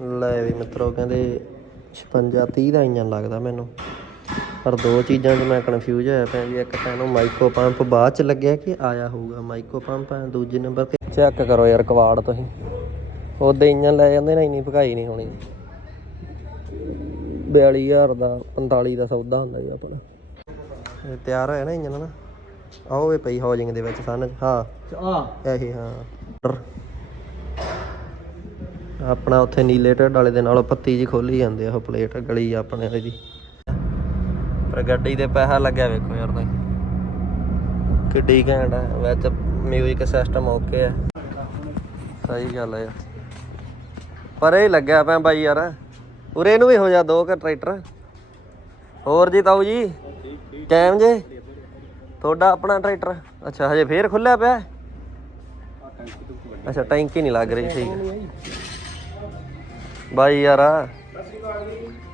ਲੈ ਵੀ ਮਿੱਤਰੋ ਕਹਿੰਦੇ 56 30 ਦਾ ਇੰਜਨ ਲੱਗਦਾ ਮੈਨੂੰ। ਪਰ ਦੋ ਚੀਜ਼ਾਂ 'ਚ ਮੈਂ ਕਨਫਿਊਜ਼ ਹੋਇਆ ਪਿਆ ਵੀ ਇੱਕ ਤਾਂ ਇਹਨੂੰ ਮਾਈਕਰੋ ਪੰਪ ਬਾਅਦ 'ਚ ਲੱਗਿਆ ਕਿ ਆਇਆ ਹੋਊਗਾ? ਮਾਈਕਰੋ ਪੰਪ ਹੈ ਦੂਜੇ ਨੰਬਰ ਤੇ ਚੈੱਕ ਕਰੋ ਯਾਰ ਕਵਾੜ ਤੁਸੀਂ। ਉਹਦੇ ਇੰਜਨ ਲੈ ਜਾਂਦੇ ਨਾ ਇੰਨੀ ਭਕਾਈ ਨਹੀਂ ਹੋਣੀ। 42000 ਦਾ 45 ਦਾ ਸੌਦਾ ਹੁੰਦਾ ਜੀ ਆਪਣਾ। ਇਹ ਤਿਆਰ ਹੋਇਆ ਨਾ ਇੰਜਨ ਨਾ? ਆਓ ਇਹ ਪਈ ਹੌਜਿੰਗ ਦੇ ਵਿੱਚ ਸਨ। ਹਾਂ। ਆ ਇਹੀ ਹਾਂ। ਆਪਣਾ ਉੱਥੇ ਨੀਲੇ ਢੱਡ ਵਾਲੇ ਦੇ ਨਾਲ ਪੱਤੀ ਜੀ ਖੋਲੀ ਜਾਂਦੇ ਆ ਉਹ ਪਲੇਟ ਗਲੀ ਆਪਣੇ ਵਾਲੀ ਦੀ। ਪਰ ਗੱਡੀ ਤੇ ਪੈਸਾ ਲੱਗਿਆ ਵੇਖੋ ਯਾਰ ਤੁਸੀਂ ਕਿੱਡੀ ਘੈਂਟ ਆ, ਵਿੱਚ ਮਿਊਜ਼ਿਕ ਸਿਸਟਮ ਓਕੇ ਆ। ਸਹੀ ਗੱਲ ਆ ਯਾਰ। ਪਰ ਇਹ ਲੱਗਿਆ ਪਿਆ ਬਾਈ ਯਾਰ। ਉਰੇ ਨੂੰ ਵੀ ਹੋ ਜਾ ਦੋ ਕ ਟਰੈਕਟਰ। ਹੋਰ ਜੀ ਤਾਊ ਜੀ? ਟਾਈਮ ਜੇ? ਤੁਹਾਡਾ ਆਪਣਾ ਟਰੈਕਟਰ। ਅੱਛਾ, ਹਜੇ ਫੇਰ ਖੁੱਲਿਆ ਪਿਆ? ਅੱਛਾ, ਟੈਂਕੀ ਨਹੀਂ ਲੱਗ ਰਹੀ, ਠੀਕ ਹੈ ਬਾਈ ਯਾਰ।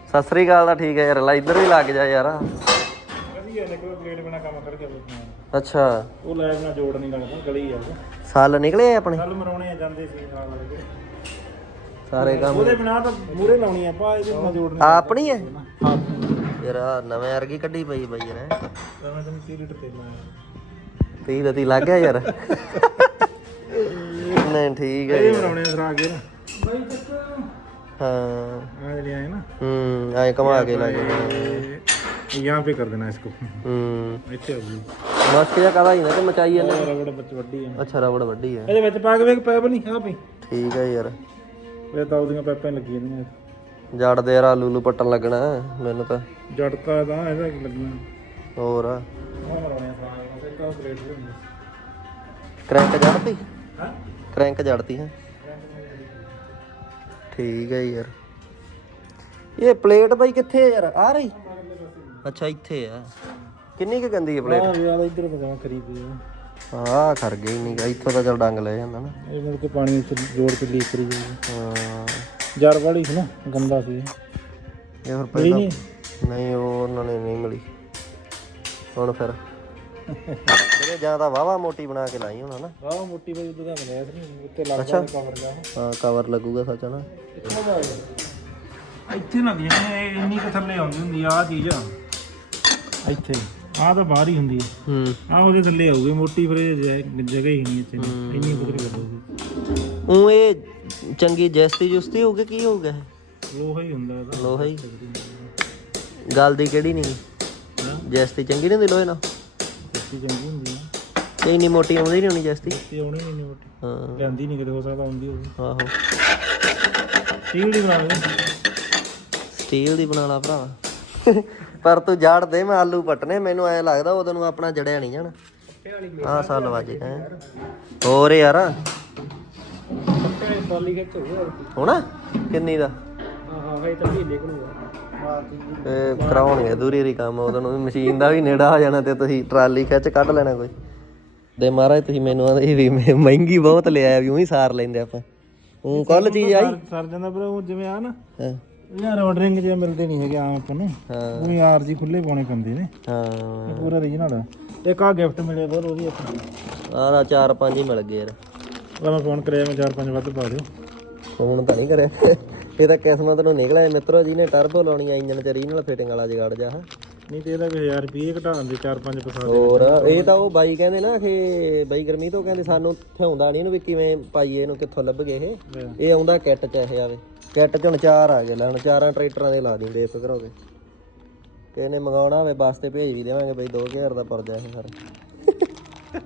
ਸਤਿ ਸ੍ਰੀ ਅਕਾਲ ਦਾ ਠੀਕ ਹੈ ਯਾਰ ਲੈ ਇੱਧਰ ਵੀ ਲੱਗ ਜਾ ਯਾਰ। ਵਧੀਆ ਨਿਕਲ ਗ੍ਰੇਡ ਬਿਨਾ ਕੰਮ ਕਰਕੇ ਬੁੱਕਣਾ ਅੱਛਾ। ਉਹ ਲੈ ਬਿਨਾ ਜੋੜ ਨਹੀਂ ਲੱਗਦਾ ਗਲੀ ਆ ਸਾਲ ਨਿਕਲੇ ਆਪਣੇ? ਕੱਲ ਮਰਾਉਣੇ ਆ ਜਾਂਦੇ ਸੀ ਨਾਲ ਵਾਲੇ ਦੇ। ਸਾਰੇ ਕੰਮ ਉਹਦੇ ਬਿਨਾ ਤਾਂ ਮੂਰੇ ਲਾਉਣੀ ਆ ਪਾ ਇਹਦੇ ਬਿਨਾ ਜੋੜ ਨਹੀਂ ਆ ਆਪਣੀ ਹੈ? ਹਾਂ। ਯਾਰ ਨਵੇਂ ਵਰਗੀ ਕੱਢੀ ਪਈ ਬਾਈ ਯਾਰ। ਤਾਂ ਮੈਂ ਤੈਨੂੰ 30 ਲੀਟਰ ਤੇਲ ਲਾਇਆ। ਤੀਹ ਦਾ ਤੀ ਲੱਗ ਗਿਆ ਯਾਰ। ਨਹੀਂ ਠੀਕ ਹੈ ਇਹ ਆ ਸਰਾ ਕੇ ਨਾ ਬਾਈ ਤੱਕ ਹਾਂ ਆ ਜਿਹੜੇ ਆਏ ਨਾ ਹੂੰ ਐ ਕਮਾ ਕੇ ਲੱਗ ਗਿਆ ये यहाँ पे कर देना इसको ਹੂੰ ਇੱਥੇ ਆ ਜੀ ਮਸਕ ਜਿਹਾ ਕਾਦਾ ਹੀ ਨਾ ਕਿ ਮਚਾਈ ਜਾਂਦੇ ਰਬੜ ਬੱਚ ਵੱਡੀ ਆ ਅੱਛਾ ਰਬੜ ਵੱਡੀ ਹੈ ਇਹਦੇ ਵਿੱਚ ਪਾ ਕੇ ਵੇਖ ਪੈਪ ਨਹੀਂ ਆ ਪਈ ਠੀਕ ਹੈ ਯਾਰ ਇਹ ਤਾਂ ਉਹਦੀਆਂ ਪੈਪਾਂ ਹੀ ਲੱਗੀਆਂ ਨੇ ਜੜ ਦੇ ਰਾ ਲੂਲੂ ਪੱਟਣ ਲੱਗਣਾ ਮੈਨੂੰ ਤਾਂ ਜੜਤਾ ਤਾਂ ਇਹਦਾ ਕੀ ਲੱਗੀਆਂ ਹੋਰ ਆ ਮਰਾਉਣੇ ਆ ਸਰਾ ਕੇ ਇੱਕ ਗ੍ਰੇਡ ਹੁੰਦੀ ਕਰੰਕ ਜੜਤੀ ਹਾਂ ਕਰੰਕ ਜੜਤੀ ਹੈ ਠੀਕ ਹੈ ਯਾਰ। ਇਹ ਪਲੇਟ ਬਾਈ ਕਿੱਥੇ ਹੈ ਯਾਰ? ਆ ਰਹੀ? ਅੱਛਾ ਇੱਥੇ ਆ। ਕਿੰਨੀ ਕੁ ਗੰਦੀ ਹੈ ਪਲੇਟ? ਆ ਯਾਰ ਇੱਧਰ ਪਤਾ ਖਰੀਦੀ ਆ ਆਹ ਖਰ ਗਈ ਨਹੀਂ ਇੱਥੋਂ ਤਾਂ ਚੱਲ ਡੰਗ ਲੈ ਜਾਂਦਾ ਨਾ। ਇਹ ਮੁੜ ਕੇ ਪਾਣੀ ਚ ਜੋੜ ਕੇ ਲੀਕ ਕਰੀ ਜਾਊਗੀ। ਹਾਂ। ਜਰ ਵਾਲੀ ਸੀ ਨਾ ਗੰਦਾ ਸੀ ਇਹ। ਫਿਰ ਪਹਿਲਾਂ ਨਹੀਂ ਨਹੀਂ ਉਹ ਉਹਨਾਂ ਨੇ ਨਹੀਂ ਮਿਲੀ। ਹੁਣ ਫਿਰ। ਇਹਦੇ ਜਾਂ ਤਾਂ ਵਾਵਾ ਮੋਟੀ ਬਣਾ ਕੇ ਲਾਈ ਹੋਣਾ ਨਾ ਆਹ ਮੋਟੀ ਬਾਈ ਉਹਦਾ ਬਣਿਆ ਸੀ ਉੱਤੇ ਲੱਗਦਾ ਕਵਰ ਜਾ ਹਾਂ ਕਵਰ ਲੱਗੂਗਾ ਸੱਚ ਨਾ ਇੱਥੇ ਲੱਗਦੀਆਂ ਨੇ ਇਹ ਇੰਨੀ ਕੁ ਥੱਲੇ ਆਉਂਦੀ ਹੁੰਦੀ ਆ ਆਹ ਚੀਜ਼ ਇੱਥੇ। ਆਹ ਤਾਂ ਬਾਹਰ ਹੀ ਹੁੰਦੀ ਹੈ ਹੂੰ। ਆਹ ਉਹਦੇ ਥੱਲੇ ਆਊਗੀ ਮੋਟੀ ਫਿਰ ਇਹ ਜਗ੍ਹਾ ਜਗ੍ਹਾ ਹੀ ਨਹੀਂ ਇੱਥੇ। ਇੰਨੀ ਕੁਦਰੀ ਕਰੂਗੀ ਉਹ ਇਹ ਚੰਗੀ ਜੈਸਤੀ ਜੁਸਤੀ ਹੋਊਗੀ ਕੀ ਹੋਊਗਾ ਇਹ? ਲੋਹਾ ਹੀ ਹੁੰਦਾ ਇਹਦਾ। ਲੋਹਾ ਹੀ। ਗੱਲ ਦੀ ਕਿਹੜੀ ਨਹੀਂ। ਹਾਂ? ਜੈਸਤੀ ਚੰਗੀ ਨਹੀਂ ਹੁੰਦੀ ਲੋਹੇ ਨਾਲ? ਕਿੱਤੀ ਚੰਗੀ ਹੁੰਦੀ ਆ। ਤੇ ਇੰਨੀ ਮੋਟੀ ਆਉਂਦੀ ਨਹੀਂ ਹੋਣੀ ਜੈਸਤੀ ਤੇ ਆਉਣੀ ਨਹੀਂ ਮੋਟੀ। ਹਾਂ। ਜਾਂਦੀ ਨਹੀਂ ਕਦੇ ਹੋ ਸਕਦਾ ਆਉਂਦੀ ਹੋਵੇ। ਆਹੋ। ਸਟੀਲ ਦੀ ਬਣਾ ਲਓ। ਸਟੀਲ ਦੀ ਬਣਾ ਲਾ ਭਰਾਵਾ। ਪਰ ਤੂੰ ਜੜ ਦੇ ਮੈਂ ਆਲੂ ਪਟਨੇ ਮੈਨੂੰ ਐ ਲੱਗਦਾ ਉਦੋਂ ਨੂੰ ਆਪਣਾ ਜੜਿਆ ਨਹੀਂ ਜਾਣਾ। ਆਹ ਸਾਲ ਵਾਜੇ ਹੈ। ਹੋਰ ਯਾਰ। ਖਿੱਚ ਹੋਣਾ? ਕਿੰਨੀ ਦਾ? ਹਾਂ ਹਾਂ ਇਹ ਤਾਂ ਢੀਲੇ ਕੋਲੂਗਾ ਇਹ ਕਰਾਉਣਗੇ ਦੂਰੀ ਰੀ ਕੰਮ ਉਦੋਂ ਨੂੰ ਮਸ਼ੀਨ ਦਾ ਵੀ ਨੇੜਾ ਹੋ ਜਾਣਾ ਤੇ ਤੁਸੀਂ ਟਰਾਲੀ ਖਿੱਚ ਕੱਢ ਲੈਣਾ ਕੋਈ। ਦੇ ਮਹਾਰਾਜ ਤੁਸੀਂ ਮੈਨੂੰ ਆਂਦੇ ਵੀ ਮਹਿੰਗੀ ਬਹੁਤ ਲਿਆ ਵੀ ਉਹੀ ਸਾਰ ਲੈਂਦੇ ਆਪਾਂ। ਉਹ ਕੱਲ ਚੀਜ਼ ਆਈ। ਸਰ ਜਾਂਦਾ ਪਰ ਉਹ ਜਿਵੇਂ ਆ ਨਾ ਹਾਂ। ਯਾਰ ਆਰਡਰਿੰਗ ਜਿਵੇਂ ਮਿਲਦੇ ਨਹੀਂ ਹੈਗੇ ਆਮ ਆਪਾਂ ਨੂੰ। ਹਾਂ। ਉਹ ਆਰ ਜੀ ਖੁੱਲੇ ਪਾਉਣੇ ਪੈਂਦੇ ਨੇ। ਹਾਂ। ਪੂਰਾ ਰੀਜਨਲ ਆ। ਇੱਕ ਆ ਗਿਫਟ ਮਿਲਿਆ ਬਹੁਤ ਉਹਦੀ ਆਪਣਾ ਆਹ ਚਾਰ ਪੰਜ ਹੀ ਮਿਲ ਗਏ ਯਾਰ। ਮੈਂ ਫੋਨ ਕਰਿਆ ਮੈਂ ਚਾਰ ਪੰਜ ਵੱਧ ਪਾ ਦਿਓ। ਫੋਨ ਤਾਂ ਨਹੀਂ ਕਰਿਆ। ਇਹ ਤਾਂ ਕਿਸਮਤ ਨੂੰ ਨਿਕਲਿਆ ਮਿੱਤਰੋ ਜੀ ਨੇ ਟਰਬੋ ਲਾਉਣੀ ਆ ਇੰਜਨ ਚ ਰੀਨਲ ਫਿਟਿੰਗ ਵਾਲਾ ਜਗਾੜ ਜਾ ਹਾਂ ਨਹੀਂ ਤੇ ਇਹਦਾ ਕੋਈ 1000 ਰੁਪਏ ਘਟਾ ਦਿੰਦੇ ਚਾਰ ਪੰਜ ਪਸਾ ਦੇ। ਹੋਰ ਇਹ ਤਾਂ ਉਹ ਬਾਈ ਕਹਿੰਦੇ ਨਾ ਕਿ ਬਾਈ ਗਰਮੀ ਤੋਂ ਕਹਿੰਦੇ ਸਾਨੂੰ ਥਿਆਉਂਦਾ ਨਹੀਂ ਇਹਨੂੰ ਵੀ ਕਿਵੇਂ ਪਾਈਏ ਇਹਨੂੰ ਕਿੱਥੋਂ ਲੱਭ ਗਏ ਇਹ। ਇਹ ਆਉਂਦਾ ਕਿੱਟ ਚ ਇਹ ਆਵੇ। ਕਿੱਟ ਚ ਹੁਣ ਚਾਰ ਆ ਗਏ ਲੈ ਹੁਣ ਚਾਰਾਂ ਟਰੈਕਟਰਾਂ ਦੇ ਲਾ ਦੀ ਬੇਫਿਕਰ ਹੋ ਗਏ ਕਿਸੇ ਨੇ ਮੰਗਾਉਣਾ ਹੋਵੇ ਬੱਸ ਤੇ ਭੇਜ ਵੀ ਦੇਵਾਂਗੇ ਬਈ 2000 ਦਾ ਪਰਜਾ ਇਹ ਸਾਰਾ।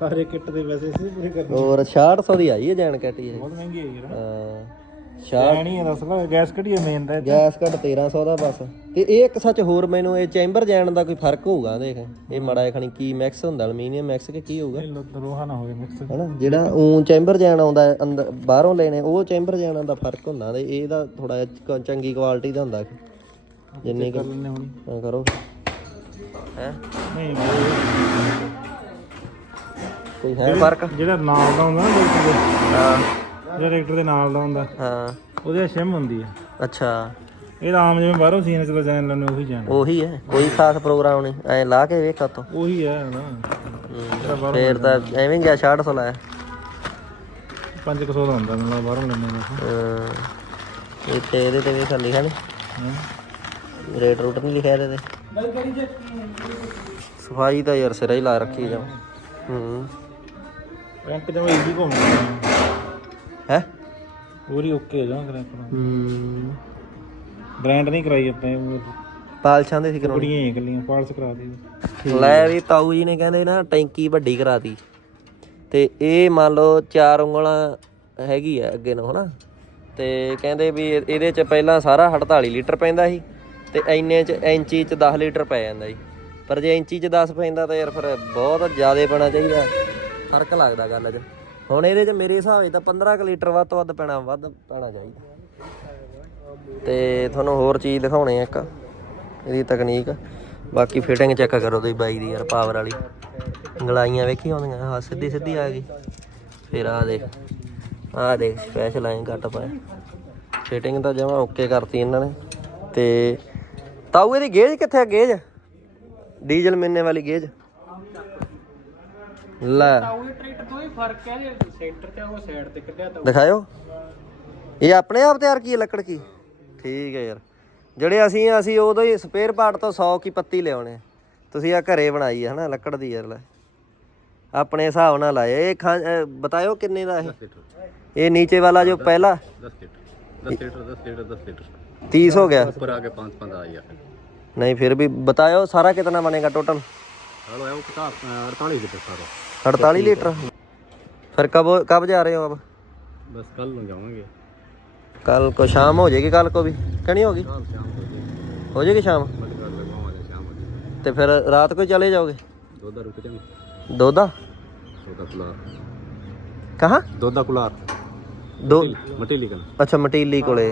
ਸਾਰੇ ਕਿੱਟ ਦੇ ਵੈਸੇ ਸੀ ਪੂਰੇ ਕਰਨੇ। ਹੋਰ 6600 ਦੀ ਆਈ ਹੈ ਜੈਨ ਕਿੱਟ ਇਹ। ਬਹੁਤ ਮਹਿੰਗੀ ਹੈ ਯਾਰ ਹਾਂ। 66 ਨਹੀਂ ਦੱਸ ਲੈ ਗੈਸ ਕਢੀਏ ਮੇਨ ਦਾ। ਗੈਸ ਘੱਟ 1300 ਦਾ ਬਸ। ਤੇ ਇਹ ਇੱਕ ਸੱਚ ਹੋਰ ਮੈਨੂੰ ਇਹ ਚੈਂਬਰ ਜਾਣ ਦਾ ਕੋਈ ਫ਼ਰਕ ਹੋਊਗਾ ਦੇਖ। ਇਹ ਮੜਾ ਜਿਹਾ ਖਣੀ ਕੀ ਮਿਕਸ ਹੁੰਦਾ ਅਲਮੀਨੀਅਮ ਮਿਕਸ ਕਿ ਕੀ ਹੋਊਗਾ? ਇਹ ਲੋ- ਲੋਹਾ ਨਾ ਹੋਵੇ ਮਿਕਸ ਹਨਾ ਜਿਹੜਾ ਊਂ ਚੈਂਬਰ ਜਾਣ ਆਉਂਦਾ ਹੈ ਅੰਦਰ ਬਾਹਰੋਂ ਲੈਣੇ ਉਹ ਚੈਂਬਰ ਜਾਣ ਦਾ ਫ਼ਰਕ ਹੁੰਦਾ ਤੇ ਇਹਦਾ ਥੋੜਾ ਚੰਗੀ ਕੁਆਲਿਟੀ ਦਾ ਹੁੰਦਾ। ਜਿੰਨੀ ਕੁ ਕਰ ਲੈਣੇ ਹੁਣ। ਹਾਂ, ਕਰੋ। ਹੈ? ਨਹੀਂ ਕੋਈ ਹੈ ਫ਼ਰਕ? ਜਿਹੜਾ ਨਾਲ ਦਾ ਹੁੰਦਾ ਨਾ ਦੇ ਹਾਂ। ਜਿਹੜਾ ਦੇ ਨਾਲ ਦਾ ਹੁੰਦਾ। ਹਾਂ। ਉਹਦੇ ਸ਼ਿਮ ਹੁੰਦੀ ਹੈ ਅੱਛਾ। ਇਹ ਆਮ ਜਿਵੇਂ ਬਾਹਰੋਂ ਸੀਨ ਚ ਜਾਣ ਲੈਣੇ ਉਹੀ ਜਾਣਾ ਉਹੀ ਹੈ ਕੋਈ ਖਾਸ ਪ੍ਰੋਗਰਾਮ ਨਹੀਂ ਐ ਲਾ ਕੇ ਵੇਖ ਤੋ ਉਹੀ ਹੈ ਨਾ। ਫੇਰ ਤਾਂ ਐਵੇਂ ਗਿਆ 6600 ਲਾਇਆ। 500 ਦਾ ਹੁੰਦਾ ਮੈਨੂੰ ਬਾਹਰੋਂ ਲੈਣੇ ਦਾ ਅਹ ਇਹ ਤੇ ਇਹਦੇ ਤੇ ਵੀ ਖਾਲੀ ਹਨ ਰੇਟ ਰੂਟ ਨਹੀਂ ਲਿਖਿਆ ਇਹਦੇ ਤੇ। ਸਫ਼ਾਈ ਤਾਂ ਯਾਰ ਸਿਰਾ ਹੀ ਲਾ ਰੱਖੀ ਜਾਂ ਹੂੰ। ਰੈਂਕ ਜਮਾ ਈਜ਼ੀ ਘੁੰਮਦਾ ਹੈ ਪੂਰੀ ਓਕੇ ਜਾ ਰੈਂਕ ਹੂੰ। ਬ੍ਰਾਂਡ ਨਹੀਂ ਕਰਾਈ ਆਪਾਂ ਇਹ ਪਾਲਸ਼ਾਂ ਦੇ ਸੀ ਕਰਾਉਣੀ। ਕੁੜੀਆਂ ਹੀ ਇਕੱਲੀਆਂ ਪਾਲਸ ਕਰਾ ਦੇ ਲੈ ਵੀ ਤਾਊ ਜੀ ਨੇ ਕਹਿੰਦੇ ਨਾ ਟੈਂਕੀ ਵੱਡੀ ਕਰਾਤੀ ਤੇ ਇਹ ਮੰਨ ਲਓ ਚਾਰ ਉਂਗਲਾਂ ਹੈਗੀ ਆ ਅੱਗੇ ਨੂੰ ਹਨਾ? ਤੇ ਕਹਿੰਦੇ ਵੀ ਇਹ- ਇਹਦੇ ਚ ਪਹਿਲਾਂ ਸਾਰਾ 48 ਲੀਟਰ ਪੈਂਦਾ ਸੀ ਤੇ ਐਨੇ ਚ ਇੰਚੀ ਚ 10 ਲੀਟਰ ਪੈ ਜਾਂਦਾ ਸੀ। ਪਰ ਜੇ ਇੰਚੀ ਚ 10 ਪੈਂਦਾ ਤਾਂ ਯਾਰ ਫਿਰ ਬਹੁਤ ਜ਼ਿਆਦਾ ਪੈਣਾ ਚਾਹੀਦਾ। ਫ਼ਰਕ ਲੱਗਦਾ ਗੱਲ 'ਚ। ਹੁਣ ਇਹਦੇ ਚ ਮੇਰੇ ਹਿਸਾਬ 'ਚ ਤਾਂ 15 ਕੁ ਲੀਟਰ ਵੱਧ ਤੋਂ ਵੱਧ ਪੈਣਾ ਵੱਧ ਪੈਣਾ ਚਾਹੀਦਾ। ਤੇ ਤੁਹਾਨੂੰ ਹੋਰ ਚੀਜ਼ ਦਿਖਾਉਣੇ ਆ ਇੱਕ, ਇਹਦੀ ਤਕਨੀਕ। ਬਾਕੀ ਫਿਟਿੰਗ ਚੈੱਕ ਕਰੋ ਤੁਸੀਂ ਬਾਈ ਦੀ ਯਾਰ ਪਾਵਰ ਵਾਲੀ। ਗਲਾਈਆਂ ਵੇਖੀ ਆਉਂਦੀਆਂ ਹਾਂ ਸਿੱਧੀ ਸਿੱਧੀ ਆ ਗਈ। ਫਿਰ ਆ ਦੇਖ ਆ ਦੇਖ ਸਪੈਸ਼ਲ ਐਂ ਘੱਟ ਪਾਇਆ। ਫਿਟਿੰਗ ਤਾਂ ਜਮਾ ਓਕੇ ਕਰਤੀ ਇਹਨਾਂ ਨੇ। ਤੇ ਤਾਊ, ਇਹਦੀ ਗੇਜ ਕਿੱਥੇ ਆ? ਗੇਜ? ਡੀਜ਼ਲ ਮਿਲਨੇ ਵਾਲੀ ਗੇਜ। ਲੈ ਟਰੈਕਟਰ ਤੋਂ ਹੀ ਫਰਕ ਹੈ ਸੈਂਟਰ ਤੇ ਉਹ ਸਾਈਡ ਤੇ ਕੱਢਿਆ ਤਾਂ ਦਿਖਾਇਓ ਇਹ ਆਪਣੇ ਆਪ ਤਿਆਰ ਕੀ ਹੈ ਲੱਕੜ ਕੀ ਠੀਕ ਹੈ ਯਾਰ ਜਿਹੜੇ ਅਸੀਂ ਅਸੀਂ ਉਦੋਂ ਹੀ ਸਪੇਅਰ ਪਾਰਟ ਤੋਂ 100 ਕੀ ਪੱਤੀ ਲਿਆਉਣੇ ਆ। ਤੁਸੀਂ ਆ ਘਰੇ ਬਣਾਈ ਹੈ ਹਨਾ ਲੱਕੜ ਦੀ ਯਾਰ ਲੈ ਆਪਣੇ ਹਿਸਾਬ ਨਾਲ ਲਾਏ ਇਹ ਖਾਂ- ਅਹ ਬਤਾਇਓ ਕਿੰਨੇ ਦਾ ਇਹ ਇਹ ਨੀਚੇ ਵਾਲਾ ਜੋ ਪਹਿਲਾ 10 लीटर 10 लीटर 10 लीटर 10 लीटर 30 हो गया ऊपर आके पाँच पंद्रह आई है नहीं फिर भी बताओ सारा कितना बनेगा टोटल हेलो है वो पचास अड़तालीस लीटर सारा 48 लीटर फिर कब कब जा रहे हो अब बस कल में जाऊंगे कल को शाम हो जाएगी कल को भी कहनी होगी शाम शाम को जाएंगे हो जाएगी शाम मधुकर लगवाऊंगा जब शाम हो जाएगी तो फिर रात को ही चले जाओगे दोदा रुक जाएंगे दोदा दोदा कुलार कहाँ दोदा कुलार दो मटेली का अच्छा मटीली कोले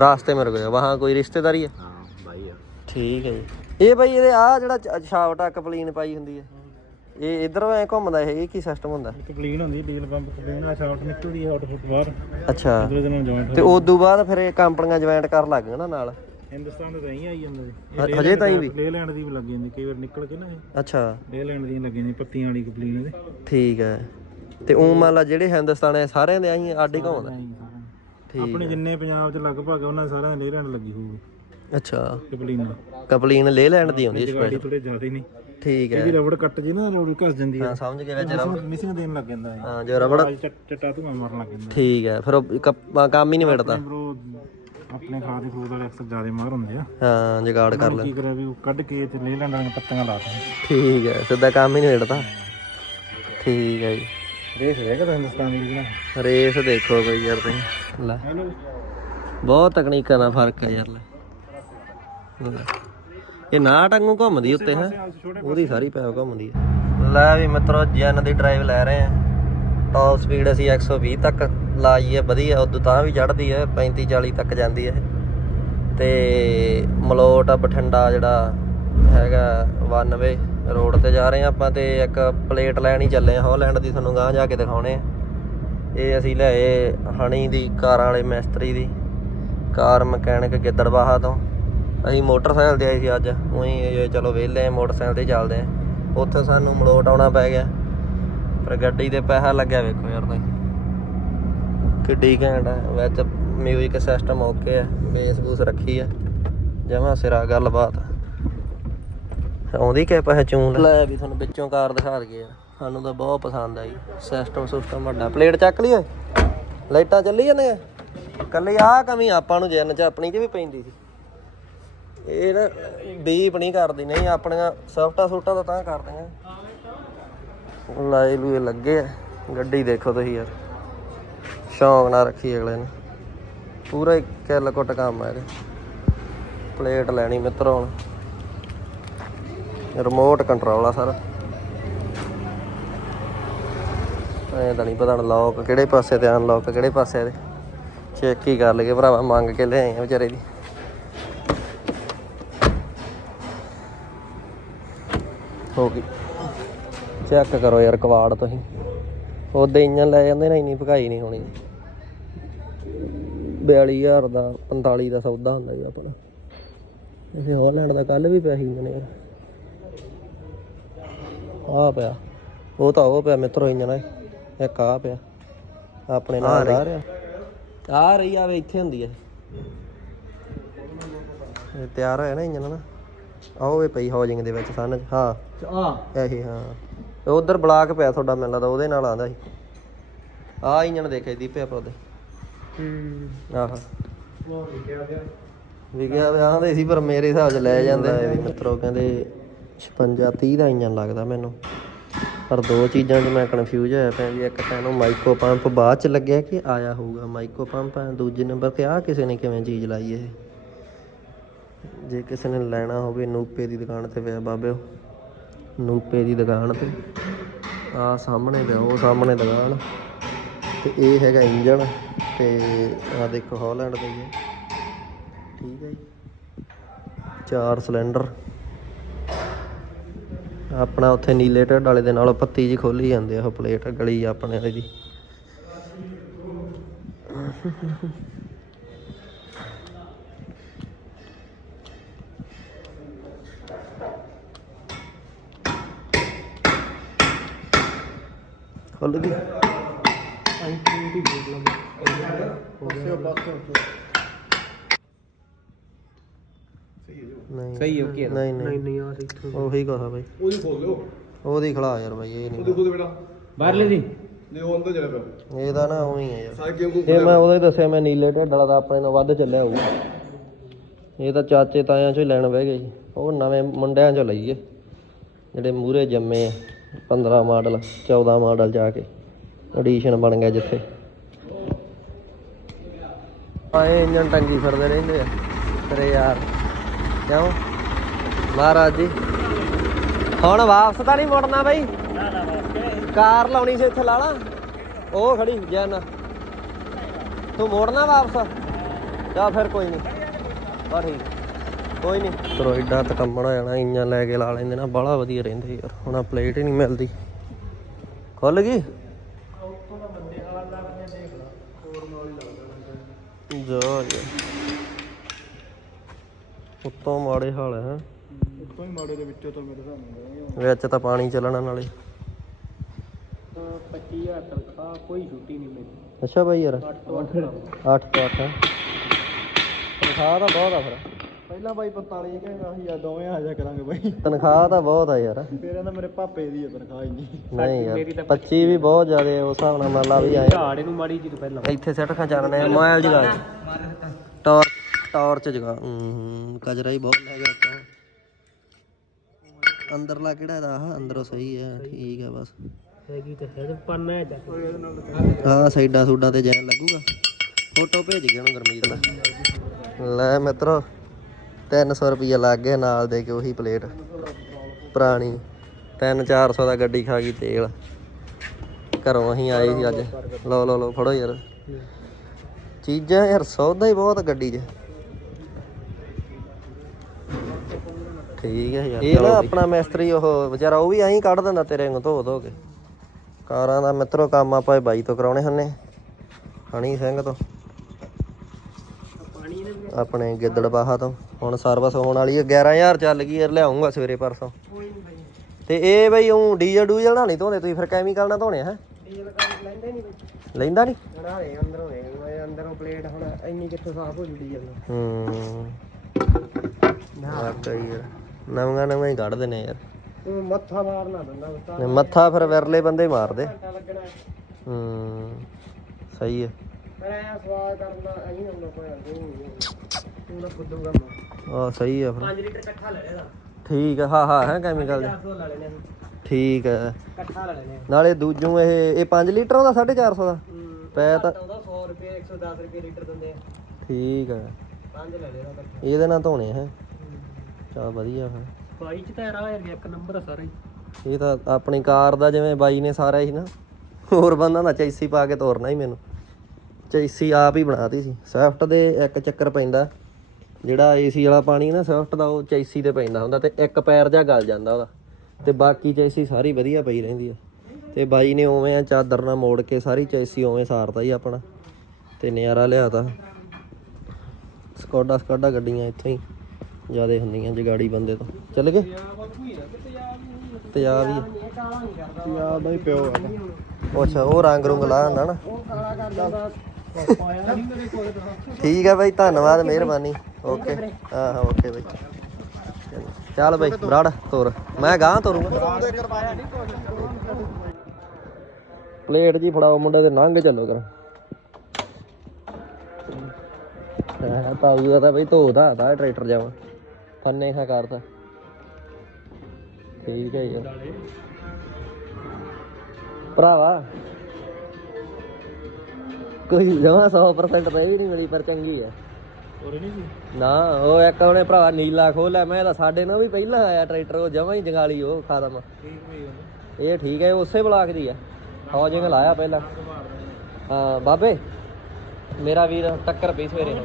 रास्ते में रुके वहाँ कोई रिश्तेदारी है हाँ भाई है ਠੀਕ ਹੈ ਜੀ ਇਹ ਬਈ ਇਹਦੇ ਆ ਜਿਹੜਾ ਛਾਵਟਾ ਕਪਲੀਨ ਪਾਈ ਹੁੰਦੀ ਹੈ ਇਹ ਇਧਰੋਂ ਐ ਘੁੰਮਦਾ ਇਹ ਕੀ ਸਿਸਟਮ ਹੁੰਦਾ? ਕਪਲੀਨ ਹੁੰਦੀ ਡੀਲ ਪੰਪ ਕਪਲੀਨ ਆ ਸ਼ਾਰਟ ਨਿਕਲਦੀ ਹੈ ਆਊਟਪੁੱਟ ਬਾਹਰ। ਅੱਛਾ। ਦੂਜੇ ਦਿਨ ਜੁਆਇੰਟ ਤੇ ਉਸ ਤੋਂ ਬਾਅਦ ਫਿਰ ਇਹ ਕੰਪਨੀਆਂ ਜੁਆਇੰਟ ਕਰਨ ਲੱਗ ਗਈਆਂ ਨਾ ਨਾਲ? ਹਿੰਦੁਸਤਾਨ ਦੇ ਤਾਂ ਹੀ ਆਈ ਜਾਂਦਾ ਹ- ਹਜੇ ਤਾਈਂ ਵੀ? ਲੇ ਲੈਂਡ ਦੀ ਵੀ ਲੱਗੀ ਜਾਂਦੀ ਕਈ ਵਾਰ ਨਿਕਲ ਕੇ ਨਾ ਇਹ। ਅੱਛਾ। ਲੇ ਲੈਂਡ ਦੀਆਂ ਲੱਗੀ ਜਾਂਦੀ ਪੱਤੀਆਂ ਵਾਲੀ ਕਪਲੀਨ ਇਹਦੇ। ਠੀਕ ਹੈ। ਤੇ ਉਹ ਮੰਨ ਲਾ ਜਿਹੜੇ ਹਿੰਦੁਸਤਾਨ ਹੈ ਸਾਰਿਆਂ ਦੇ ਆਈ ਆਡੇ ਹੀ ਸਾਰਾ। ਠੀਕ ਆਪਣੇ ਜਿੰਨੇ ਪੰਜਾਬ 'ਚ ਲਗਭਗ ਉਹਨਾਂ ਦੇ ਸਾਰਿਆਂ ਦੇ ਲੇ ਲੈਂਡ ਲੱਗੀ ਹੋਊਗੀ। ਅੱਛਾ। ਕਪਲੀਨ। ਦਾ ਕਪਲੀਨ ਲੈ ਲੈਂਡ ਦੀ ਹੁੰਦੀ ਹੈ ਗਾੜੀ ਥੋੜੇ ਜ਼ਿਆਦਾ ਹੀ ਨਹੀਂ। ਠੀਕ ਹੈ। ਇਹਦੀ ਰਬੜ ਕੱਟ ਜੀ ਨਾ ਰਬੜ ਘਸ ਜਾਂਦੀ ਹੈ। ਹਾਂ ਸਮਝ ਗਿਆ ਵਿੱਚ ਰਬੜ ਮਿਸਿੰਗ ਦੇਣ ਲੱਗ ਜਾਂਦਾ ਹੈ ਹਾਂ ਜੋ ਰਬੜ ਚਟਾ ਧੂਆਂ ਮਾਰਨ ਲੱਗ ਜਾਂਦਾ। ਠੀਕ ਹੈ ਫਿਰ ਉਹ ਕੰਮ ਹੀ ਨਹੀਂ ਮਿਟਦਾ। ਆਪਣੇ ਖਾਦ ਦੇ ਫਰੂਟ ਵਾਲੇ ਅਕਸਰ ਜ਼ਿਆਦਾ ਮਾਰ ਹੁੰਦੇ ਆ। ਹਾਂ ਜਗਾੜ ਕਰ ਲੈ। ਕੀ ਕਰਿਆ ਵੀ ਕੱਢ ਕੇ ਤੇ ਲੈ ਲੈਂਦਾ ਨੇ ਪੱਤੀਆਂ ਲਾਤਾ ਠੀਕ ਹੈ ਸਿੱਧਾ ਕੰਮ ਹੀ ਨਹੀਂ ਮਿਟਦਾ। ਠੀਕ ਹੈ ਜੀ। ਰੇਸ ਰਹਿ ਗਿਆ ਹਿੰਦੁਸਤਾਨ ਦੀ ਜਿਹੜਾ ਰੇਸ ਦੇਖੋ ਕੋਈ ਯਾਰ ਤੁਸੀਂ। ਲੈ। ਬਹੁਤ ਤਕਨੀਕਾਂ ਦਾ ਫ਼ਰਕ ਹੈ ਯਾਰ ਲੈ। ਲੈ। ਇਹ ਨਾ ਟੰਗੂ ਘੁੰਮਦੀ ਉੱਤੇ ਹੈ? ਉਹਦੀ ਸਾਰੀ ਪੈਪ ਘੁੰਮਦੀ ਹੈ। ਲੈ ਵੀ ਮਿੱਤਰੋ ਜਨ ਦੀ ਡਰਾਈਵ ਲੈ ਰਹੇ ਆ ਟਾਪ ਸਪੀਡ ਅਸੀਂ 120 ਤੱਕ ਲਾਈ ਹੈ ਵਧੀਆ। ਉਦੋਂ ਤਾਂ ਵੀ ਚੜਦੀ ਹੈ 35 40 ਤੱਕ ਜਾਂਦੀ ਹੈ। ਤੇ ਮਲੋਟ ਬਠਿੰਡਾ ਜਿਹੜਾ ਹੈਗਾ 92 ਰੋਡ ਤੇ ਜਾ ਰਹੇ ਆ ਆਪਾਂ ਤੇ ਇੱਕ ਪਲੇਟ ਲੈਣ ਹੀ ਚੱਲੇ ਆ ਹੌਲੈਂਡ ਦੀ ਤੁਹਾਨੂੰ ਗਾਂ ਜਾ ਕੇ ਦਿਖਾਉਣੇ ਆ। ਇਹ ਅਸੀਂ ਲਏ ਹਣੀ ਦੀ ਕਾਰਾਂ ਵਾਲੇ ਮਿਸਤਰੀ ਦੀ ਕਾਰ ਮਕੈਨਿਕ ਗਿੱਦੜਬਾਹਾ ਤੋਂ। ਅਸੀਂ ਮੋਟਰਸਾਈਕਲ ਤੇ ਆਏ ਸੀ ਅੱਜ। ਉਹੀ ਚਲੋ ਵਿਹਲੇ ਆ ਮੋਟਰਸਾਈਕਲ ਤੇ ਚੱਲਦੇ ਆ। ਉੱਥੇ ਸਾਨੂੰ ਮਲੋਟ ਆਉਣਾ ਪੈ ਗਿਆ। ਪਰ ਗੱਡੀ ਤੇ ਪੈਸਾ ਲੱਗਿਆ ਵੇਖੋ ਯਾਰ ਤੁਸੀਂ। ਕਿੱਡੀ ਘੈਂਟ ਆ। ਵਿੱਚ ਮਿਊਜ਼ਿਕ ਸਿਸਟਮ ਓਕੇ ਆ ਬੇਸ ਬੂਸ ਰੱਖੀ ਆ। ਜਮਾ ਸਿਰਾ ਗੱਲਬਾਤ। ਆਉਂਦੀ ਕਿ ਪੈਸੇ ਚੂੰ ਲੈ ਵੀ ਤੁਹਾਨੂੰ ਵਿੱਚੋਂ ਕਾਰ ਦਿਖਾ ਦਈਏ। ਸਾਨੂੰ ਤਾਂ ਬਹੁਤ ਪਸੰਦ ਆਈ। ਸਿਸਟਮ ਸਿਸਟਮ ਵੱਡਾ। ਪਲੇਟ ਚੱਕ ਲਈ ਓਏ। ਲਾਈਟਾਂ ਚੱਲੀ ਜਾਂਦੀਆਂ? ਕੱਲੀ ਆਹ ਕਮੀ ਆਪਾਂ ਨੂੰ ਜਿੰਨ ਚ ਆਪਣੀ ਚ ਵੀ ਪੈਂਦੀ ਸੀ। ਇਹ ਨਾ ਡੀਪ ਨਹੀਂ ਕਰਦੀ, ਨਹੀਂ ਆਪਣੀਆਂ ਸੌਫਟਾ ਸੂਟਾਂ ਤਾਂ ਤਾਂ ਕਰਦੀਆਂ। ਲਾਏ ਲੂਏ ਲੱਗੇ ਆ, ਗੱਡੀ ਦੇਖੋ ਤੁਸੀਂ ਯਾਰ। ਸ਼ੌਂਕ ਨਾਲ ਰੱਖੀ ਅਗਲੇ ਨੇ। ਪੂਰਾ ਹੀ ਕਿੱਲ ਕੁੱਟ ਕੰਮ ਆ ਇਹਦੇ। ਪਲੇਟ ਲੈਣੀ ਮਿੱਤਰੋ ਹੁਣ। ਰਿਮੋਟ ਕੰਟਰੋਲ ਆ ਸਾਰਾ। ਐਂ ਤਾਂ ਨਹੀਂ ਪਤਾ ਲੌਕ ਕਿਹੜੇ ਪਾਸੇ ਤੇ ਅਨਲੌਕ ਕਿਹੜੇ ਪਾਸੇ ਦੇ ਚੈੱਕ ਹੀ ਕਰ ਲਈਏ ਭਰਾਵਾ, ਮੰਗ ਕੇ ਲਿਆਏ ਆ ਵਿਚਾਰੇ ਦੀ। ਹੋ ਗਈ। ਚੈੱਕ ਕਰੋ ਯਾਰ ਕਵਾੜ ਤੁਸੀਂ। ਉਹਦੇ ਇੰਜਨ ਲੈ ਜਾਂਦੇ ਨਾ ਇੰਨੀ ਭਕਾਈ ਨਹੀਂ ਹੋਣੀ। 42000 ਦਾ 45 ਦਾ ਸੌਦਾ ਹੁੰਦਾ ਜੀ ਆਪਣਾ। ਇਹ ਹਾਲੈਂਡ ਦਾ ਕੱਲ ਵੀ ਪਿਆ ਸੀ ਯਾਰ। ਆ ਪਿਆ। ਉਹ ਤਾਂ ਉਹ ਪਿਆ ਮਿੱਤਰੋ ਇੰਜਨ ਇੱਕ ਆ ਪਿਆ। ਆਪਣੇ ਨਾਲ ਆ ਰਿਹਾ। ਆ ਰਹੀ। ਆ ਵੇ ਇੱਥੇ ਹੁੰਦੀ ਹੈ ਇਹ ਤਿਆਰ ਹੋਇਆ ਨਾ ਇੰਜਨ ਨਾ। ਆਹ ਵੇ ਪਈ ਹਾਊਸਿੰਗ ਦੇ ਵਿੱਚ ਸਨ। ਹਾਂ। ਆ। ਇਹੀ ਹਾਂ। ਉਧਰ ਬਲਾਕ ਪਿਆ ਤੁਹਾਡਾ ਮੈਨੂੰ ਲੱਗਦਾ ਉਹਦੇ ਨਾਲ ਆਂਦਾ ਸੀ। ਆ ਇੰਜਨ ਦੇਖੇ ਦੀਪੇ ਆਪਾਂ ਉਹਦੇ ਹੂੰ। ਆਹ। ਉਹ ਲਿਖਿਆ ਗਿਆ ਵਿਗਿਆ ਵਿਆਹ ਦੇ ਸੀ ਪਰ ਮੇਰੇ ਹਿਸਾਬ 'ਚ ਲੈ ਜਾਂਦੇ। ਆ ਵੀ ਮਿੱਤਰੋ ਕਹਿੰਦੇ 56 30 ਦਾ ਇੰਜਨ ਲੱਗਦਾ ਮੈਨੂੰ। ਪਰ ਦੋ ਚੀਜ਼ਾਂ 'ਚ ਮੈਂ ਕਨਫਿਊਜ਼ ਹੋਇਆ ਪਿਆ ਵੀ ਇੱਕ ਤਾਂ ਇਹਨੂੰ ਮਾਈਕਰੋ ਪੰਪ ਬਾਅਦ 'ਚ ਲੱਗਿਆ ਕਿ ਆਇਆ ਹੋਊਗਾ। ਮਾਈਕਰੋ ਪੰਪ ਹੈ ਦੂਜੇ ਨੰਬਰ ਤੇ ਆ ਕਿਸੇ ਨੇ ਕਿਵੇਂ ਚੀਜ਼ ਲਾਈ ਇਹ। ਜੇ ਕਿਸੇ ਨੇ ਲੈਣਾ ਹੋਵੇ ਨੂਪੇ ਦੀ ਦੁਕਾਨ ਤੇ ਪਿਆ ਬਾਬਿਓ। ਨੂਪੇ ਦੀ ਦੁਕਾਨ ਤੇ। ਆ ਸਾਹਮਣੇ ਪਿਆ, ਉਹ ਸਾਹਮਣੇ ਦੁਕਾਨ। ਤੇ ਇਹ ਹੈਗਾ ਇੰਜਣ, ਤੇ ਆ ਦੇਖੋ ਹਾਲੈਂਡ ਦਾ ਹੀ ਹੈ। ਠੀਕ ਹੈ ਜੀ। ਚਾਰ ਸਿਲੰਡਰ। ਆਪਣਾ ਉੱਥੇ ਨੀਲੇ ਢੱਡ ਵਾਲੇ ਦੇ ਨਾਲ ਪੱਤੀ ਜੀ ਖੋਲੀ ਜਾਂਦੇ ਆ ਉਹ ਪਲੇਟ, ਗਲੀ ਆਪਣੇ ਵਾਲੀ ਦੀ। ਖੁੱਲ ਗਈ। ਨਹੀਂ। ਸਹੀ ਹੈ, okay ਹੈ। ਨਹੀਂ ਨਹੀਂ। ਨਹੀਂ ਆ ਇੱਥੋਂ ਉਹੀ ਕਹਾ ਬਾਈ। ਉਹਦੀ ਖੋਲ ਲਿਓ ਉਹਦੀ ਖਲਾ ਯਾਰ ਬਾਈ ਇਹ ਨਹੀਂ ਖੋਲ ਬੇਟਾ। ਬਾਹਰਲੇ ਦੀ। ਨੇ ਉਹ ਅੰਦਰ ਚਲਾ ਪਿਆ ਇਹਦਾ ਨਾ ਉਹੀ ਹੈ ਯਾਰ। ਸਾਰੇ ਕਿਉਂ ਕੋ ਇਹ ਮੈਂ ਉਹਦਾ ਦੱਸਿਆ ਮੈਂ ਨੀਲੇ ਢੱਡ ਵਾਲਾ ਤਾਂ ਆਪਣੇ ਨਾਲ ਵੱਧ ਚੱਲਿਆ ਇਹ ਤਾਂ ਚਾਚੇ ਤਾਇਆਂ ਚੋਂ ਹੀ ਲੈਣ ਬਹਿ ਗਏ ਜੀ। ਉਹ ਨਵੇਂ ਮੁੰਡਿਆਂ ਚੋਂ ਲਈਏ ਜਿਹੜੇ ਮੂਰੇ ਜੰਮੇ ਆ। 15 ਮਾਡਲ 14 ਮਾਡਲ ਜਾ ਕੇ ਐਡੀਸ਼ਨ ਬਣ ਗਿਆ ਜਿੱਥੇ। ਆਏ ਇੰਜਨ ਟੰਗੀ ਫਿਰਦੇ ਰਹਿੰਦੇ ਆ। ਤੇਰੇ ਯਾਰ। ਕਿਉਂ? ਮਹਾਰਾਜ ਜੀ। ਹੁਣ ਵਾਪਸ ਤਾਂ ਨਹੀਂ ਮੁੜਨਾ ਬਈ। ਕਾਰ ਲਾਉਣੀ ਸੀ ਇੱਥੇ ਲਾ ਲਾ ਉਹ ਖੜੀ ਜੈਨ। ਤੂੰ ਮੋੜਨਾ ਵਾਪਸ? ਜਾ ਫਿਰ ਕੋਈ ਨਹੀਂ। ਬਾ ਠੀਕ। ਕੋਈ ਨਹੀਂ ਚਲੋ ਏਡਾ ਤਕੰਮਣ ਹੋ ਜਾਣਾ ਇੰਜਨ ਲੈ ਕੇ ਲਾ ਲੈਂਦੇ ਨਾ ਬੜਾ ਵਧੀਆ ਰਹਿੰਦੇ ਯਾਰ। ਹੁਣ ਆਹ ਪਲੇਟ ਹੀ ਨਹੀਂ ਮਿਲਦੀ। ਖੁੱਲ ਗਈ? ਜਾ ਯਾਰ। ਉੱਤੋਂ ਮਾੜੇ ਹਾਲ ਹੈ। ਉੱਤੋਂ ਹੀ ਮਾੜੇ ਦੇ ਵਿੱਚੋਂ ਤੋਂ ਮੇਰੇ ਸਾਹਮਣੇ ਵਿੱਚ ਤਾਂ ਪਾਣੀ ਚੱਲਣਾ ਨਾਲੇ। 25000 ਤਨਖਾਹ ਕੋਈ ਛੁੱਟੀ ਨਹੀਂ ਮੇਰੀ ਅੱਛਾ ਬਾਈ ਯਾਰ। 8 ਤੋਂ 8 8 ਤੋਂ 8 ਤਨਖਾਹ ਤਾਂ ਬਹੁਤ ਆ ਫਿਰ। ਪਹਿਲਾਂ ਬਾਈ 45 ਕਹਿੰਦਾ ਸੀ ਆ ਦੋਵੇਂ ਆ ਜਾ ਕਰਾਂਗੇ ਬਾਈ। ਤਨਖਾਹ ਤਾਂ ਬਹੁਤ ਆ ਯਾਰ। ਫਿਰ ਇਹਦਾ ਮੇਰੇ ਪਾਪੇ ਦੀ ਹੈ ਤਨਖਾਹ ਇੰਨੀ। ਨਹੀਂ ਯਾਰ 25 ਵੀ ਬਹੁਤ ਜ਼ਿਆਦਾ ਉਸ ਹਿਸਾਬ ਨਾਲ ਮੰਨ ਲਾ ਵੀ ਆਏ। ਝਾੜ ਇਹਨੂੰ ਮਾੜੀ ਜੀ ਪਹਿਲਾਂ। ਇੱਥੇ ਸੈੱਟ ਖਾਂ ਚੱਲਣੇ ਮੋਬਾਈਲ ਜਗਾ ਟੌਰ ਟਾਰਚ ਜਗਾ। ਹੂੰ ਕਜਰਾ ਹੀ ਬਹੁਤ ਲੈ ਗਿਆ ਤਾਂ ਅੰਦਰਲਾ ਕਿਹੜਾ ਇਹਦਾ? ਆਹ ਅੰਦਰੋਂ ਸਹੀ ਹੈ ਠੀਕ ਹੈ ਬਸ। ਹੈਗੀ ਤੇ ਹੈ ਪੰਨਾ ਹੈ ਚੱਕ ਆਹ ਸਾਈਡਾਂ ਸੂਡਾਂ ਤੇ ਜੈਨ ਲੱਗੂਗਾ। ਫੋਟੋ ਭੇਜ ਗਿਆ ਉਹਨੂੰ ਗਰਮੀਤ ਦਾ। ਲੈ ਮਿੱਤਰੋ 300 ਰੁਪਏ ਲੱਗ ਗਿਆ ਨਾਲ ਦੇ ਕੇ ਉਹੀ ਪਲੇਟ। ਪੁਰਾਣੀ। 3-400 ਦਾ ਗੱਡੀ ਖਾ ਗਈ ਤੇਲ। ਘਰੋਂ ਅਸੀਂ ਆਏ ਸੀ ਅੱਜ। ਲਓ ਲਓ ਲਓ ਫੜੋ ਯਾਰ। ਚੀਜ਼ਾਂ ਯਾਰ ਸੌਦਾ ਹੀ ਬਹੁਤ ਗੱਡੀ 'ਚ। ਠੀਕ ਹੈ ਯਾਰ ਇਹ ਨਾ ਆਪਣਾ ਮਿਸਤਰੀ ਉਹ ਵਿਚਾਰਾ ਉਹ ਵੀ ਐਂ ਕੱਢ ਦਿੰਦਾ ਤੇਰੇ ਨੂੰ ਧੋ ਧੋ ਕੇ। ਕਾਰਾਂ ਦਾ ਮਿੱਤਰੋ ਕੰਮ ਆਪਾਂ ਇਹ ਬਾਈ ਤੋਂ ਕਰਾਉਣੇ ਹੰਨੇ। ਹਣੀ ਸਿੰਘ ਤੋਂ। ਆਪਣੇ ਗਿੱਦੜਬਾਹਾ ਤੋਂ। ਹੁਣ ਸਰਵਿਸ ਹੋਣ ਵਾਲੀ ਹੈ 11000 ਚੱਲ ਗਈ ਯਾਰ ਲਿਆਉਂਗਾ ਸਵੇਰੇ ਪਰਸੋਂ। ਤੇ ਇਹ ਬਈ ਉਹ ਡੀਜ਼ਲ ਡੂਜ਼ਲ ਨਾਲ ਨਹੀਂ ਧੋਂਦੇ ਤੁਸੀਂ ਫਿਰ ਕੈਮੀਕਲ ਨਾਲ ਧੋਣੇ ਹੈ? ਲੈਂਦਾ ਨਹੀਂ ਬਣਾਏ ਅੰਦਰੋਂ ਇਹ ਅੰਦਰੋਂ ਪਲੇਟ ਹੁਣ ਇੰਨੀ ਕਿੱਥੋਂ ਸਾਫ਼ ਹੋ ਜੂਗੀ ਜਾਂਦਾ ਹੂੰ। ਵਾਕਈ ਯਾਰ ਨਵਾਂ ਨਵਾਂ ਹੀ ਕੱਢ ਦਿੰਦੇ ਯਾਰ। ਤੂੰ ਮੱਥਾ ਮਾਰਨਾ ਦਿੰਦਾ ਮੱਥਾ ਫਿਰ ਵਿਰਲੇ ਬੰਦੇ ਮਾਰਦੇ। ਹੂੰ ਸਹੀ ਹੈ। ਪਰ ਐ ਸਵਾਦ ਕਰਨਾ ਐਂ ਹੁੰਦਾ ਕੋਈ ਤੂੰ ਨਾ ਫੁੱਦੂ ਕੰਮ ਆ। ਸਹੀ ਹੈ ਫਿਰ। 5 ਲੀਟਰ ਇਕੱਠਾ ਲੈ ਲੈਦਾ। ਠੀਕ ਹੈ ਹਾਂ ਹਾਂ ਹੈ ਕੈਮੀਕਲ ਦੇ 400 ਲੈ ਲੈਣੇ ਠੀਕ ਹੈ ਇਕੱਠਾ ਲੈ ਲੈਣੇ ਨਾਲੇ ਦੂਜੂ ਇਹ ਇਹ 5 ਲੀਟਰ ਦਾ 450 ਦਾ? ਪੈ ਤਾਂ ਉਹਦਾ 100 ਰੁਪਏ 110 ਰੁਪਏ ਲੀਟਰ ਦਿੰਦੇ ਆ। ਠੀਕ ਹੈ ਪੰਜ ਲੈ ਲੈਣਾ ਇਕੱਠਾ। ਇਹਦੇ ਨਾਲ ਧੋਣੇ ਹੈ। ਚਾ ਵਧੀਆ ਫਿਰ। ਬਾਈ ਚ ਤਾਂ ਰਾਹ ਇੱਕ ਨੰਬਰ ਆ ਸਾਰਾ। ਹੀ ਇਹ ਤਾਂ ਆਪਣੀ ਕਾਰ ਦਾ ਜਿਵੇਂ ਬਾਈ ਨੇ ਸਾਰਾ ਹੀ ਨਾ ਹੋਰ ਬੰਦਾ ਦਾ ਚੈਸੀ ਪਾ ਕੇ ਤੋਰਨਾ ਹੀ ਮੈਨੂੰ। ਚੈਸੀ ਆਪ ਹੀ ਬਣਾਤੀ ਸੀ। ਸਵਿਫਟ ਦੇ ਇੱਕ ਚੱਕਰ ਪੈਂਦਾ। ਜਿਹੜਾ ਏਸੀ ਵਾਲਾ ਪਾਣੀ ਨਾ ਸਵਿਫਟ ਦਾ ਉਹ ਚੈਸੀ ਤੇ ਪੈਂਦਾ ਹੁੰਦਾ ਤੇ ਇੱਕ ਪੈਰ ਜਾ ਗਲ ਜਾਂਦਾ ਉਹਦਾ। ਤੇ ਬਾਕੀ ਚੈਸੀ ਸਾਰੀ ਵਧੀਆ ਪਈ ਰਹਿੰਦੀ ਆ। ਤੇ ਬਾਈ ਨੇ ਉਵੇਂ ਆ ਚਾਦਰ ਨਾਲ ਮੋੜ ਕੇ ਸਾਰੀ ਚੈਸੀ ਉਵੇਂ ਸਾਰਤਾ ਹੀ ਆਪਣਾ। ਤੇ ਨਜ਼ਾਰਾ ਲਿਆਤਾ। ਸਕੋਡਾ ਸਕਾਡਾ ਗੱਡੀਆਂ ਇੱਥੇ ਹੀ ਜਿਆਦੇ ਹੁੰਦੀਆਂ ਜਗਾੜੀ ਬੰਦੇ ਤੋਂ। ਚੱਲ ਗਏ? ਤੇਜ਼ਾਬ ਹੀ ਆ। ਯਾਦ ਹੀ ਪਿਓ ਅੱਛਾ ਉਹ ਰੰਗ ਰੁੰਗ ਲਾ ਹੁੰਦਾ ਨਾ। ਉਹ ਕਾਲਾ ਕਰ ਜਾਂਦਾ ਠੀਕ ਹੈ ਬਾਈ, ਧੰਨਵਾਦ, ਮਿਹਰਬਾਨੀ। ਓਕੇ ਹਾਂ ਹਾਂ ਓਕੇ ਬਾਈ। ਚੱਲ ਬਾਈ, ਬਰਾੜ ਤੁਰ। ਮੈਂ ਗਾਂ ਤੁਰੂੰਗਾ। ਪਲੇਟ ਜੀ ਫੜਾਓ, ਮੁੰਡੇ ਦੇ ਲੰਘ ਚੱਲੋ ਕਰ। ਹਾਂ ਤਾਊ ਦਾ ਬਈ ਧੋਦਾ ਦਾ ਟਰੈਕਟਰ ਜਾਵਾ। ਫੰਨੇ ਹਾਂ ਕਰਦਾ ਠੀਕ ਹੈ ਯਾਰ ਭਰਾਵਾ ਕੋਈ ਜਮਾ 100% ਤਾਂ ਇਹ ਵੀ ਨਹੀਂ ਮਿਲੀ ਪਰ ਚੰਗੀ ਹੈ ਹੋਰ ਨਹੀਂ ਸੀ? ਨਾ ਉਹ ਇੱਕ ਉਹਨੇ ਭਰਾ ਨੀਲਾ ਖੋਲਿਆ ਮੈਂ ਤਾਂ ਸਾਡੇ ਨਾਲ ਵੀ ਪਹਿਲਾਂ ਆਇਆ ਟਰੈਕਟਰ ਉਹ ਜਮਾ ਹੀ ਜੰਗਾਲੀ ਉਹ ਖਾਦਮ ਇਹ ਠੀਕ ਹੈ ਉਸੇ ਬਲਾਕ ਦੀ ਆ। ਹੌਜਿੰਗ ਲਾਇਆ ਪਹਿਲਾਂ। ਹਾਂ ਬਾਬੇ ਮੇਰਾ ਵੀਰ ਟੱਕਰ ਪਈ ਸਵੇਰੇ